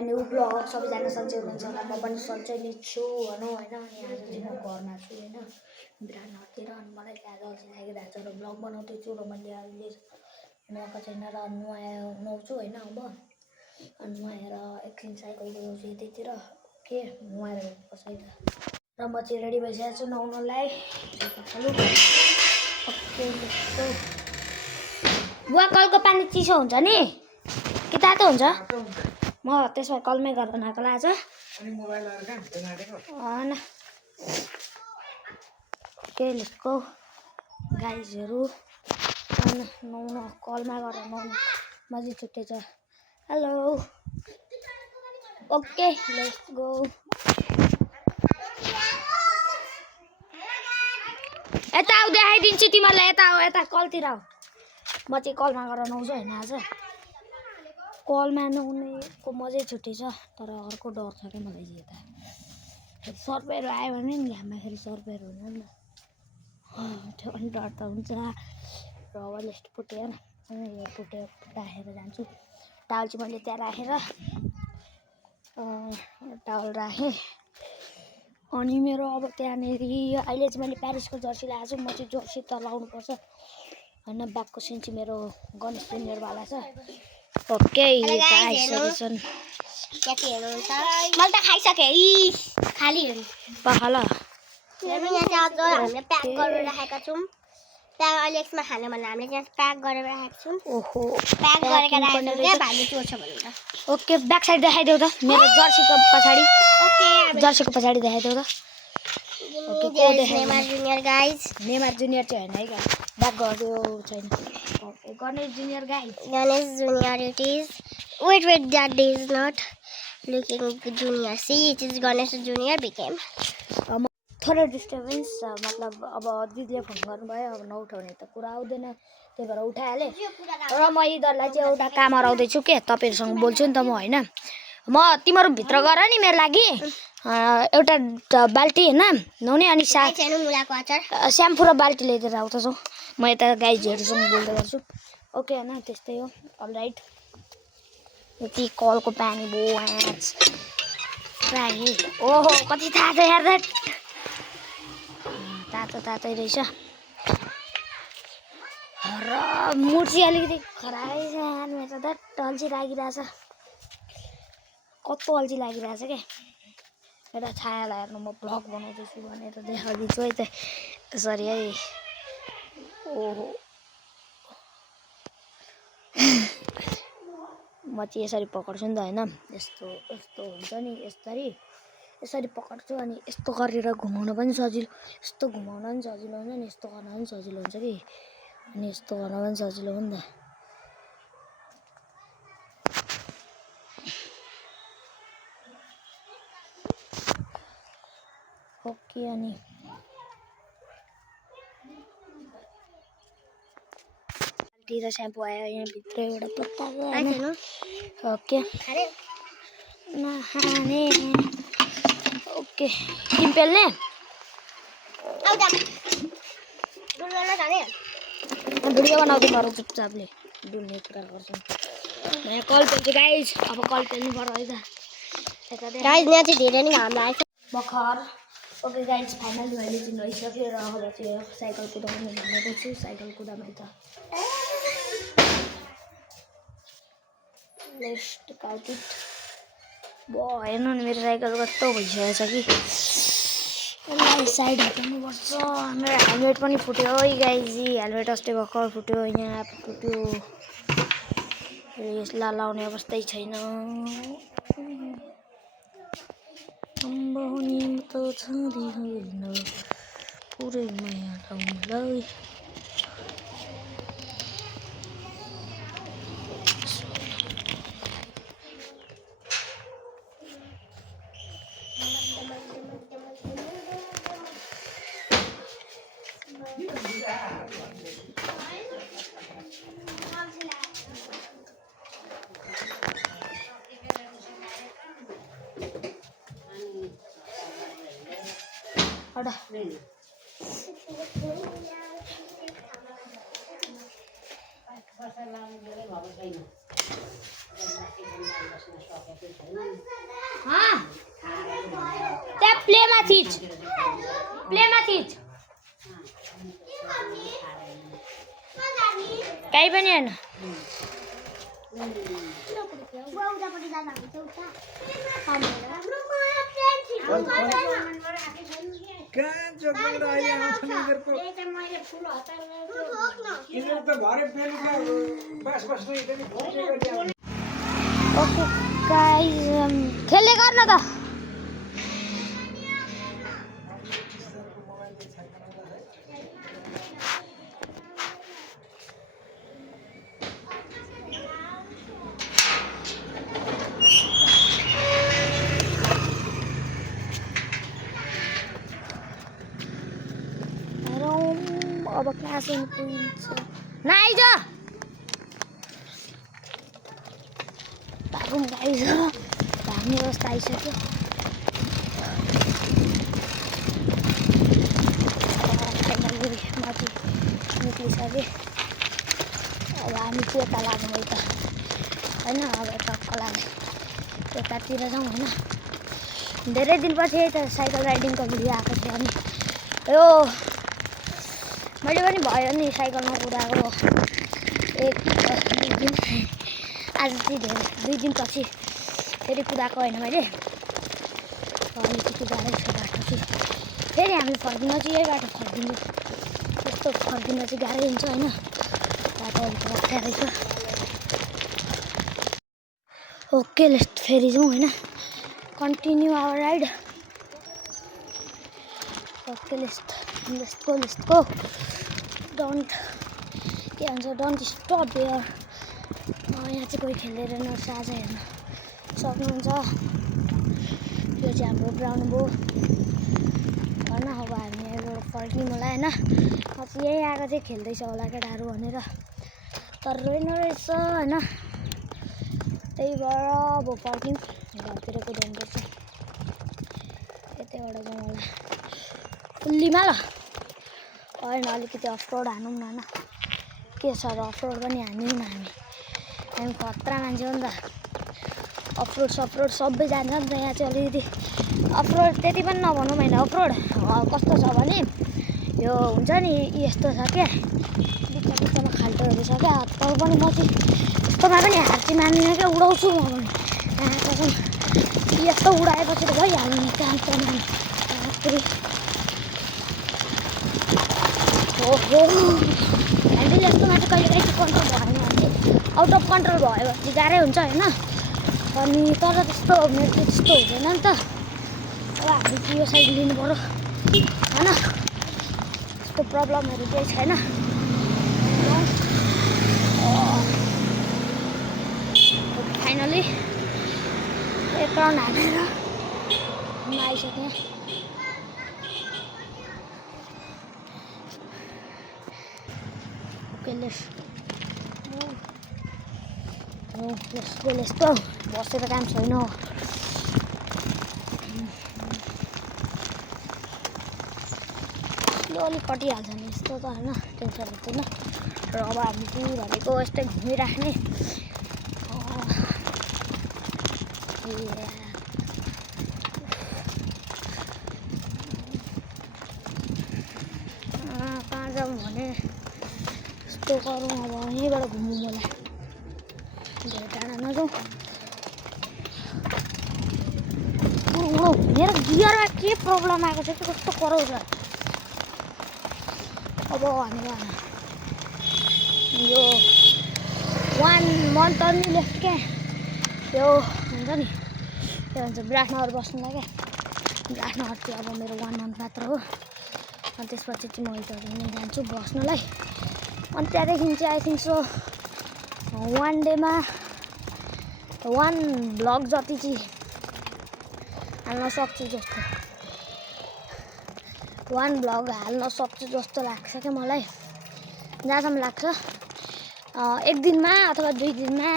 New blog सबैजना सन्चै हुनुहुन्छ होला, म पनि सन्चै नै छु भनौँ होइन। यहाँ चाहिँ म घरमा छु होइन, बिहान हटेर अनि मलाई आज अल्छी लागिरहेको छ र ब्लग बनाउँदैछु र मैले अहिले नुहाएको छैन र नुहाउँछु होइन। अब अनि नुहाएर एकछिन साइकल कुदाउँछु यतैतिर के नुहाएर बसेर र म चाहिँ रेडी भइसकेको छु नुहाउनलाई। ओके बुवा कलको पानी चिसो हुन्छ नि कि तातो हुन्छ? म त्यसमा कलमै गर्दा नआएको आज होइन। के लेखको गाइजहरू नुहाउन कलमा गरेर नुहाउनु मजा छुट्टै छ। Hello okay let's go. यता आऊ देखाइदिन्छु तिमीहरूलाई, यता आऊ, यता कलतिर आऊ। म चाहिँ कलमा गरेर नुहाउँछु होइन। आज कलमा नुहाउनेको मजै छुट्टै छ, तर अर्को डर छ क्या मलाई चाहिँ यता फेरि सर्पहरू आयो भने नि घाममा फेरि सर्पहरू हुँदैन नि त अनि डर त हुन्छ। र अब यस्तो फुट्यो यो फुट्यो राखेर जान्छु। टावल चाहिँ मैले त्यहाँ राखेर टावल राखेँ अनि मेरो अब त्यहाँनिर अहिले चाहिँ मैले प्यारिसको जर्सी लगाएको छु। म चाहिँ जर्सी त लाउनुपर्छ होइन। ब्यागको सिन चाहिँ मेरो गणेश जुनियरवाला छ। ओके मैले त खाइसकेँ खाली पखाला हामीले प्याक गरेर राखेका छौँ। त्यहाँ अहिले यसमा खाने भन्दा हामीले चाहिँ प्याक गरेर राखेको छौँ। ओहो प्याक गरेर राखेको छ भाले चोर्छ भनेर। ओके ब्याक साइड देखाइदेऊ त मेरो जर्सीको पछाडि। ओके जर्सीको पछाडि देखाइदेऊ त। ओके को देखाइदेऊ? Neymar junior guys. Neymar junior चाहिँ होइन है गाइज, ब्याक गरिदियो छैन। Okay Ganesh junior guys. Ganesh junior it is. Wait that is not looking junior. See it is Ganesh junior became. थोरै डिस्टर्बेन्स मतलब अब दिदीले फोन गर्नुभयो, अब नउठाउने त कुरा आउँदैन, त्यही भएर उठाइहालेँ। र म यिनीहरूलाई चाहिँ एउटा काम हराउँदैछु के तपाईँहरूसँग बोल्छु नि त म होइन। म तिमीहरू भित्र गर नि मेरो लागि एउटा बाल्टी होइन नुहाउने अनि स्याम्पू र बाल्टी ल्याइदिएर आउँदैछु। म यता गाइजहरूसँग बोल्दै गर्छु ओके होइन। त्यस्तै हो अलराइट। यति कलको पानी भयो ओहो कति तातो यार तातो तातै रहेछ र मुड चाहिँ अलिकति खराबै छ यार मेरो त अल्छी लागिरहेछ। कस्तो अल्छी लागिरहेछ क्या। एउटा छायालाई हेर्नु म ब्लग बनाउँदैछु भनेर देखाइदिन्छु है त यसरी है। ओहो म चाहिँ यसरी पक्र्छु नि त होइन। यस्तो यस्तो हुन्छ नि यसरी पक्र्छु अनि यस्तो गरेर घुमाउन पनि सजिलो, यस्तो घुमाउन पनि सजिलो हुन्छ नि, यस्तो गर्न पनि सजिलो हुन्छ कि अनि यस्तो गर्न पनि सजिलो हो नि त। ओके अनि बाल्टी र स्याम्पू आयो यहाँ भित्र एउटा पत्ता गयो। ओके नहाने ओके टिम्पेल्ने भिडियो बनाउँदै गर चुपचापले डुल्ने कुरा गर्छौँ। यहाँ कल पेल्छु गाइज, अब कल पेल्नु पर्यो है त गाइज यहाँ चाहिँ धेरै नै घाम लागेको छ भर्खर। ओके गाइज फाइनली मैले चाहिँ नुहाइसकेँ र अब त्यो साइकल कुदाउनु भनेको छु। साइकल कुदामै त लेस्ट काउटिट भयो हेर्नु नि मेरो साइकल कस्तो भइसकेको छ कि यसलाई साइड हटाउनुपर्छ। मेरो हेलमेट पनि फुट्यो है गाइज, हेलमेट अस्ति भर्खर फुट्यो, यहाँ फुट्यो, यसलाई लाउने अवस्थै छैन। अम्बहुनी त छँदै होइन पुरै माया लाउनलाई। हटा त्यहाँ प्लेमा थिच कहीँ पनि होइन ओके गाइस खेल्ने गर्न त अब क्लास पुगिन्छ नआइज भागौँ गाइस भाग्ने अवस्था आइसक्यो माथि निक्लिसकेँ अब हामी त्यता लाग्ने त होइन अब टक्क लाग्ने त्यतातिर जाउँ होइन धेरै दिनपछि त साइकल राइडिङको भिडियो आएको थियो अनि यो मैले पनि भयो नि साइकलमा कुदाएको एक दुई दिन आज चाहिँ धेरै 2 दिनपछि फेरि कुदाएको होइन मैले अलिकति गाह्रो छ बाटो चाहिँ फेरि हामी फर्किन चाहिँ यही बाटो फर्किन्छ त्यस्तो फर्किन चाहिँ गाह्रै हुन्छ होइन बाटो अलिक अप्ठ्यारो छ ओके लेट्स फेरि जाउँ होइन continue our ride okay let's go don't के भन्छ डोन्ट स्टप देयर यहाँ चाहिँ कोही खेल्दै रहेनछ आज हेर्न सक्नुहुन्छ यो चाहिँ हाम्रो ग्राउन्ड भयो भन अब हामी यहाँबाट फर्किनु होला होइन म चाहिँ यहीँ आएको चाहिँ खेल्दैछ होला केटाहरू भनेर तर रहेन रहेछ होइन त्यही भएर अब फर्किउँ घरतिर कुदाउनुपर्छ यतैबाट जाउँ होला फुल्लीमा ल होइन अलिकति अफरोड हानौँ न होइन के छ र अफरोड पनि हान्यौँ न हामी खतरा मान्छे हो नि त अफरोड सफरोड सबै जान्छ नि त यहाँ चाहिँ अलिकति अफरोड त्यति पनि नभनौँ होइन अफरोड कस्तो छ भने यो हुन्छ नि यस्तो छ क्या बिचमा खाल्टोहरू छ क्या तर पनि म चाहिँ यस्तोमा पनि हार चाहिँ मान्दिनँ क्या उडाउँछु म पनि यस्तो उडाएपछि त भइहाल्यो नि काम त ओहो हामीले यस्तोमा चाहिँ कहिले कहिले कन्ट्रोल भएन भने आउट अफ कन्ट्रोल भयो भने चाहिँ गाह्रै हुन्छ होइन अनि तर त्यस्तो मेरो चाहिँ त्यस्तो हुँदैन नि त अब हामी चाहिँ यो साइड लिनु पऱ्यो होइन त्यस्तो प्रब्लमहरू केही छैन फाइनली एक राउन्ड हालेर आइसकेँ Okay, let's go. बसेर काम छैन स्लोली कटिहाल्छ नि यस्तो त होइन टेन्सन हुँदैन र अब हामी चाहिँ भनेको यस्तै घुमिराख्ने कहाँ जाउँ भने यस्तो गरौँ अब यहीँबाट घुम्नु मलाई धेरै टाढा नजाउँ मेरो गियरमा के प्रब्लम आएको छ कि कस्तो कराउँछ अब हामी यो 1 month अन्ली लेफ्ट क्या यो हुन्छ नि के भन्छ विराटनगर बस्नुलाई क्या विराटनगर चाहिँ अब मेरो 1 month मात्र हो अनि त्यसपछि चाहिँ म यता जान्छु बस्नुलाई अनि त्यहाँदेखि चाहिँ आई थिङ्क सो 1 डेमा 1 भ्लग जति चाहिँ हाल्न सक्छु जस्तो 1 भ्लग हाल्न सक्छु जस्तो लाग्छ क्या मलाई जहाँसम्म लाग्छ 1 दिनमा अथवा 2 दिनमा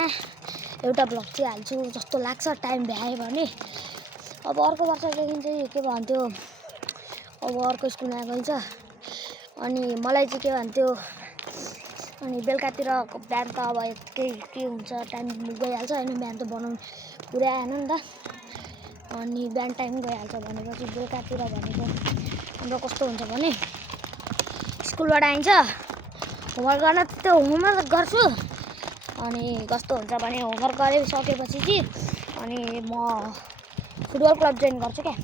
एउटा भ्लग चाहिँ हाल्छु जस्तो लाग्छ टाइम भ्यायो भने अब अर्को वर्षदेखि चाहिँ के भन्थ्यो अब अर्को स्कुलमा गइन्छ अनि मलाई चाहिँ के भन्थ्यो अनि बेलुकातिर बिहान त अब के हुन्छ टाइम गइहाल्छ होइन बिहान त बनाउनु पुरै आएन नि त अनि बिहान टाइम गइहाल्छ भनेपछि बेलुकातिर भनेको हाम्रो कस्तो हुन्छ भने स्कुलबाट आइन्छ होमवर्क गर्न त्यो होमवर्क गर्छु अनि कस्तो हुन्छ भने होमवर्क गरिसकेपछि चाहिँ अनि म फुटबल क्लब जोइन गर्छु क्या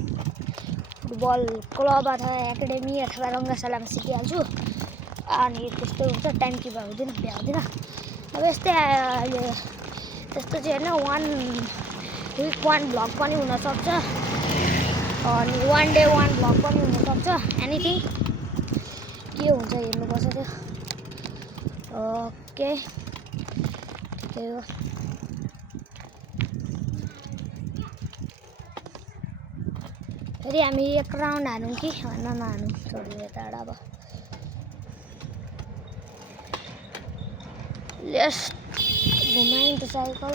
फुटबल क्लब अथवा एकाडेमी अथवा रङ्गशालामा सिकिहाल्छु अनि त्यस्तो हुन्छ टाइम कि भ्याउँदिनँ अब यस्तै अहिले त्यस्तो चाहिँ होइन 1 week 1 भ्लग पनि हुनसक्छ अनि 1 day 1 भ्लग पनि हुनसक्छ एनिथिङ के हुन्छ हेर्नुपर्छ त्यो ओके त्यही हो फेरि हामी एक राउन्ड हानौँ कि नहानौँ छोडेर यताबाट अब लेस घुमाइन्छ साइकल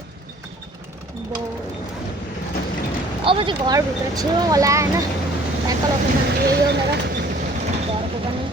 अब चाहिँ घरभित्र छिरौँ होला होइन साइकल अफमा यही हो मेरो घरको पनि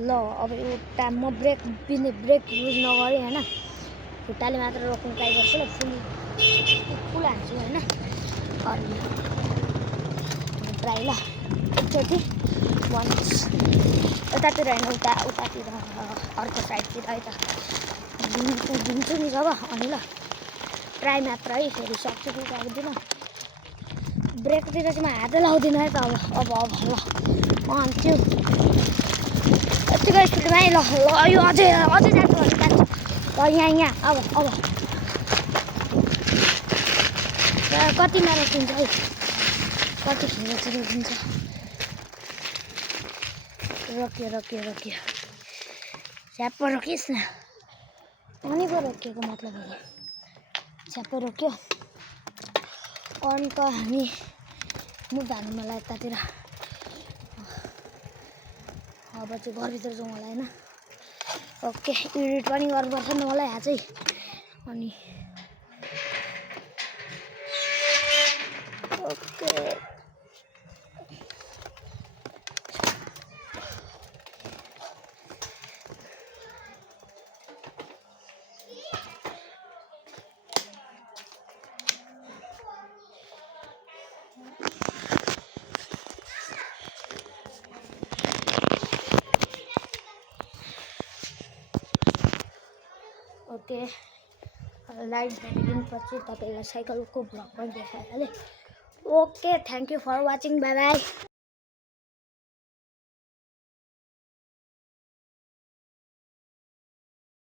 ल अब एउटा म ब्रेक युज नगरेँ होइन खुट्टाले मात्र रोक्नु ट्राई गर्छु ल फुल हान्छु होइन अनि ट्राई ल एकचोटि भन्नुहोस् यतातिर होइन उतातिर अर्को साइडतिर है त दिन्छु नि जब अनि ल ट्राई मात्र है फेरि सक्छु कि सक्दिनँ ब्रेकतिर चाहिँ म हातै लाउँदिनँ है त अब ल म हान्छु यतिको स्पिडमा है ल यो अझै जान्छ भने जान्छ ल यहाँ अब कतिमा रोकिन्छ है कति खेर रोकिन्छ रोकियो झ्याप्प रोकिस् न अनि पो रोकिएको मतलब हो झ्याप्प रोक्यो अन्त हामी मुभ हान्नु मलाई यतातिर अब चाहिँ घरभित्र जाउँ होला होइन ओके एडिट पनि गर्नुपर्छ नि मलाई यहाँ चाहिँ अनि ओके ओके लाइट दिनपछि तपाईँलाई साइकलको भ्लग पनि देखाइहालेँ okay thank you for watching bye by